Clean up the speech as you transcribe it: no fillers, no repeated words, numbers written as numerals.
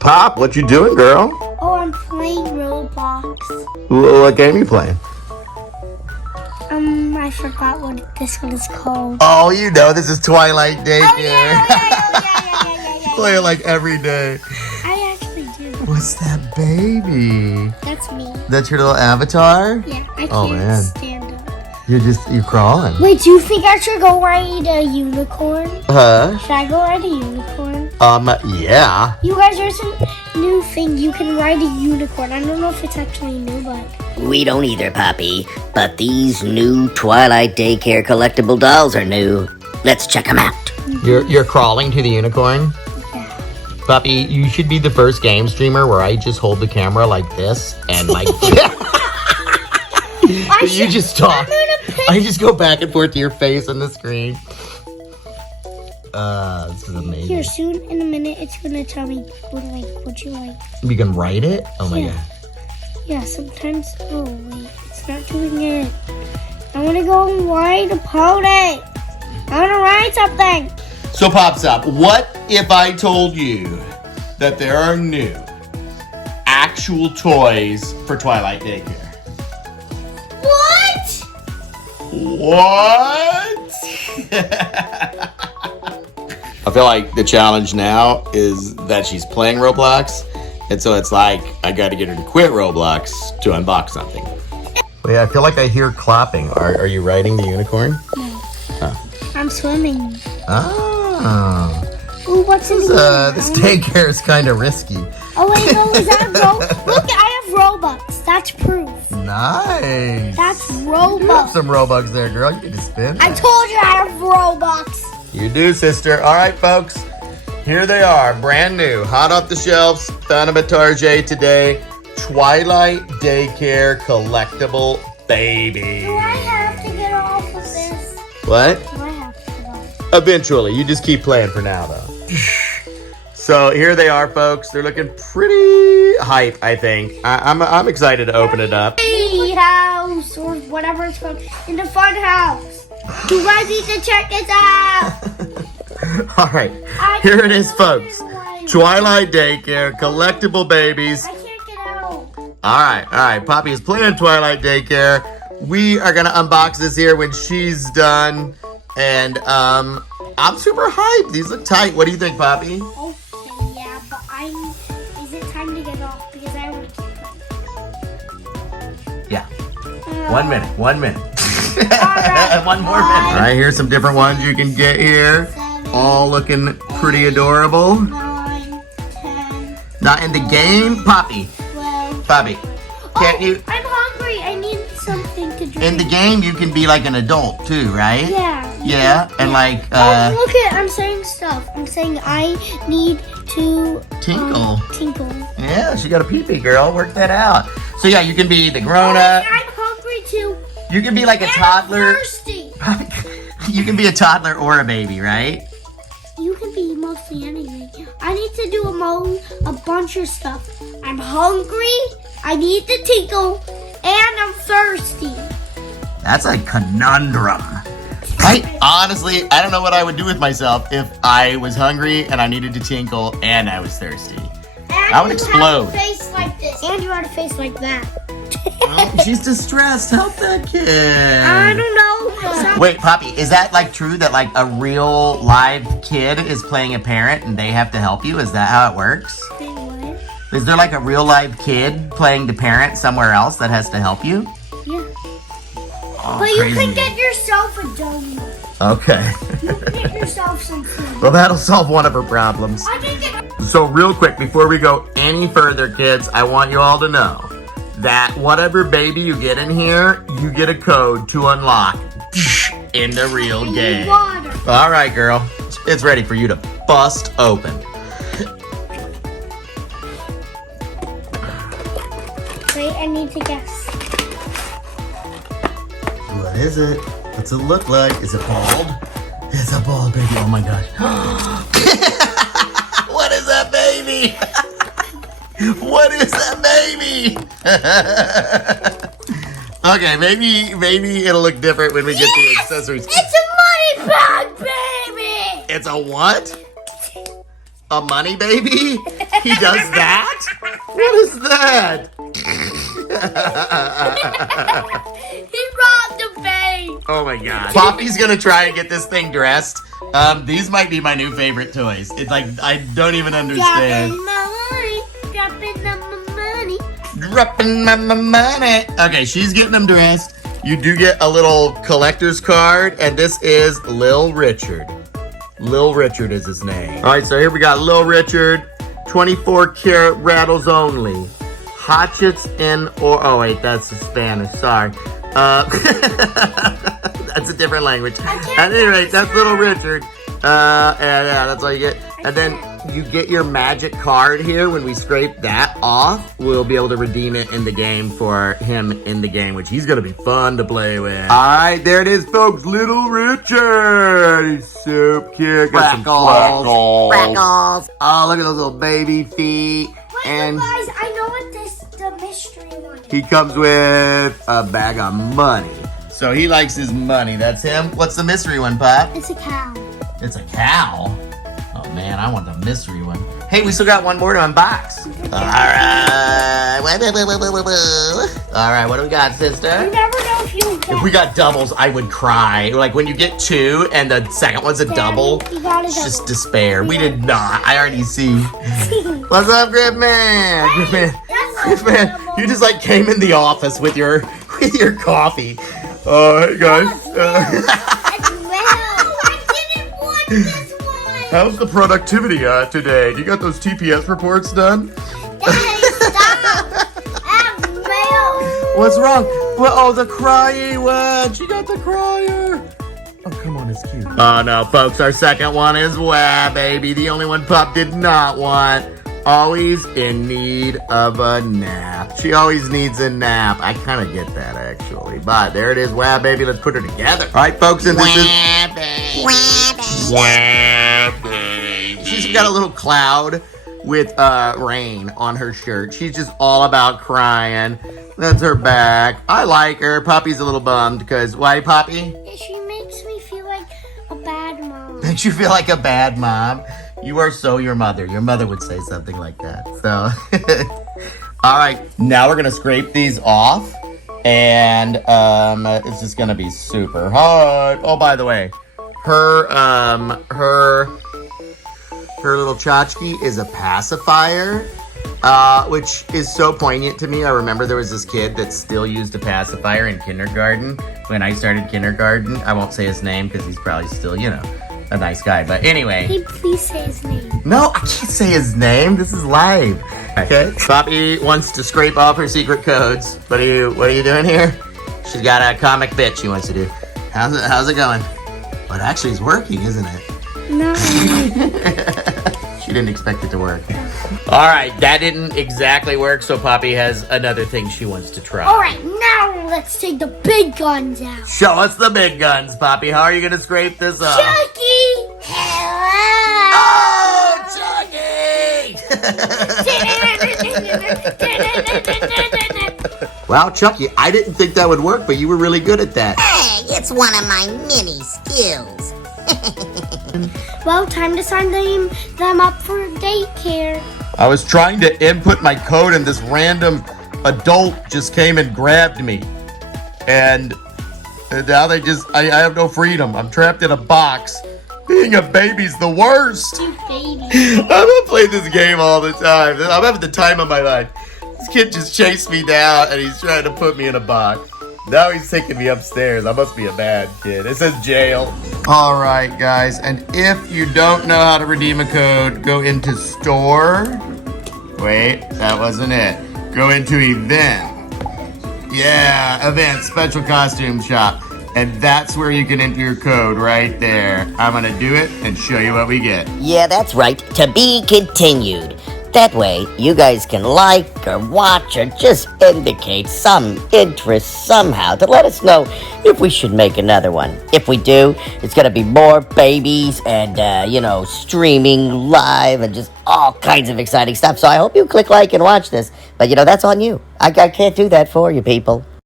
Pop, what you doing, girl? Oh, I'm playing Roblox. What game you playing? I forgot what this one is called. Oh, you know, this is Twilight Daycare. Oh, yeah. Play it like every day. I actually do. What's that baby? That's me. That's your little avatar? Yeah, I can't Oh, man. stand up. You're crawling. Wait, do you think I should go ride a unicorn? Huh? Should I go ride a unicorn? Yeah. You guys, there's a new thing. You can ride a unicorn. I don't know if it's actually new, but... We don't either, Poppy. But these new Twilight Daycare collectible dolls are new. Let's check them out. You're crawling to the unicorn? Yeah. Puppy, you should be the first game streamer where I just hold the camera like this and like... you just talk. I just go back and forth to your face on the screen. This is amazing. Here, soon in a minute, it's gonna tell me what you like. You can write it? Oh my Yeah. god. Yeah, sometimes. Oh wait, it's not doing it. I want to go and ride a pony. I want to ride something. So Pops Up, what if I told you that there are new actual toys for Twilight Daycare? What? What? I feel like the challenge now is that she's playing Roblox, and so it's like I got to get her to quit Roblox to unbox something. Well, yeah, I feel like I hear clapping. Are you riding the unicorn? No. Oh. I'm swimming. Oh. Ooh, what's in the This daycare is kind of risky. Oh wait, no, is that Look, I have Robux. That's proof. Nice. That's You have Robux. some Robux there, girl. You need to spin. I told you I have Robux. You do, sister. All right, folks. Here they are, brand new, hot off the shelves. Found them at Target today. Twilight Daycare collectible baby. Do I have to get off of this? What? Do I have to get off? Eventually. You just keep playing for now, though. So here they are, folks. They're looking pretty hype, I think. I'm excited to open it up. Hey, house or whatever it's called in the fun house. You guys need to check this out. All right, here it is, folks. Twilight Daycare, collectible babies. I can't get out. All right. Poppy is playing Twilight Daycare. We are gonna unbox this here when she's done, and I'm super hyped. These look tight. What do you think, Poppy? Okay, yeah, but is it time to get off because I want to keep playing? Yeah. 1 minute. 1 minute. Alright, 1 more minute. All right, here's some different ones you can get here. 7, All looking pretty adorable. 9, 10, Not in the game, Poppy. 12. Poppy, can't you? I'm hungry. I need something to drink. In the game, you can be like an adult too, right? Yeah. Yeah, and like look at, I'm saying stuff. I'm saying I need to tinkle. Tinkle. Yeah, she got a pee-pee, girl. Work that out. So yeah, you can be the grown-up. I'm hungry too. You can be like a And toddler. I'm thirsty. You can be a toddler or a baby, right? You can be mostly anything. I need to do a bunch of stuff. I'm hungry. I need to tinkle, and I'm thirsty. That's a conundrum. Honestly, I don't know what I would do with myself if I was hungry and I needed to tinkle and I was thirsty. And I would you explode. have a face like this. And you have a face like that. Oh, she's distressed. Help that kid. I don't know. Wait, Poppy, is that like true that like a real live kid is playing a parent and they have to help you? Is that how it works? Wait, what? Is there like a real live kid playing the parent somewhere else that has to help you? Yeah. Oh, But you crazy. can get yourself a donut. Okay. You can get yourself some food. Well, that'll solve one of her problems. I can get. So real quick, before we go any further, kids, I want you all to know that whatever baby you get in here, you get a code to unlock in the real game. Water. All right, girl. It's ready for you to bust open. Wait, I need to guess. What is it? What's it look like? Is it bald? It's a bald baby. Oh my gosh. What is that baby? What is that baby? Okay, maybe it'll look different when we get the accessories. It's a money bag, baby! It's a what? A money baby? He does that? What is that? He robbed the bank. Oh my god. Poppy's gonna try and get this thing dressed. These might be my new favorite toys. It's like, I don't even understand. Dropping my money. Dropping my money. Dropping my money. Okay, she's getting them dressed. You do get a little collector's card, and this is Lil Richard. Lil Richard is his name. All right, so here we got Lil Richard, 24 karat rattles only. Hatchets in or, oh wait, that's Spanish, sorry. That's a different language. At any rate, that's Little Richard. And yeah, that's all you get. And then you get your magic card here. When we scrape that off, we'll be able to redeem it in the game for him in the game, which he's gonna be fun to play with. All right, there it is, folks. Little Richard. He's so cute. Got some freckles. Freckles. Oh, look at those little baby feet. Wait, And guys, I know what the mystery one is. he comes with a bag of money. So he likes his money. That's him. What's the mystery one, Pop? It's a cow. It's a cow. Oh man, I want the mystery one. Hey, we still got one more to unbox. All right. All right, what do we got, sister? You never know if you If we got doubles, I would cry. Like when you get two and the second one's a double, You got a it's just double. despair. We did not. I already see. What's up, Gripman? Gripman, you just like came in the office with your coffee. Oh, hey guys. I didn't want this one. How's the productivity today? You got those TPS reports done? Daddy, stop. That's mail. What's wrong? Well, oh, the crying one. She got the crier. Oh, come on, it's cute. Oh, no, folks. Our second one is Wah, baby. The only one Pup did not want. Always in need of a nap. She always needs a nap. I kind of get that, actually. But there it is, Wah, baby. Let's put her together. All right, folks, and this is... Wah, baby. She's got a little cloud with rain on her shirt. She's just all about crying. That's her back. I like her. Poppy's a little bummed because... Why, Poppy? She makes me feel like a bad mom. Makes you feel like a bad mom. You are so your mother. Your mother would say something like that. So, all right. Now we're gonna scrape these off, and it's just gonna be super hard. Oh, by the way, her little tchotchke is a pacifier, which is so poignant to me. I remember there was this kid that still used a pacifier in kindergarten when I started kindergarten. I won't say his name because he's probably still, a nice guy. But anyway. Hey, please say his name. No, I can't say his name. This is live. Okay. Poppy wants to scrape off her secret codes. What are you doing here? She's got a comic bit she wants to do. How's it going? Well, it actually is working, isn't it? No. She didn't expect it to work. All right, that didn't exactly work, so Poppy has another thing she wants to try. All right, now let's take the big guns out. Show us the big guns, Poppy. How are you gonna scrape this off? Chucky! Hello! Oh, Chucky! Wow, Chucky, I didn't think that would work, but you were really good at that. Hey, it's one of my many skills. Well, time to sign them up for daycare. I was trying to input my code and this random adult just came and grabbed me. And now I have no freedom. I'm trapped in a box. Being a baby's the worst. You baby. I'm gonna play this game all the time. I'm having the time of my life. This kid just chased me down and he's trying to put me in a box. Now he's taking me upstairs. I must be a bad kid. It says jail. All right, guys. And if you don't know how to redeem a code, go into store. Wait, that wasn't it. Go into event. Yeah, event, special costume shop. And that's where you can enter your code right there. I'm going to do it and show you what we get. Yeah, that's right. To be continued. That way, you guys can like or watch or just indicate some interest somehow to let us know if we should make another one. If we do, it's going to be more babies and, streaming live and just all kinds of exciting stuff. So I hope you click like and watch this. But, that's on you. I can't do that for you, people.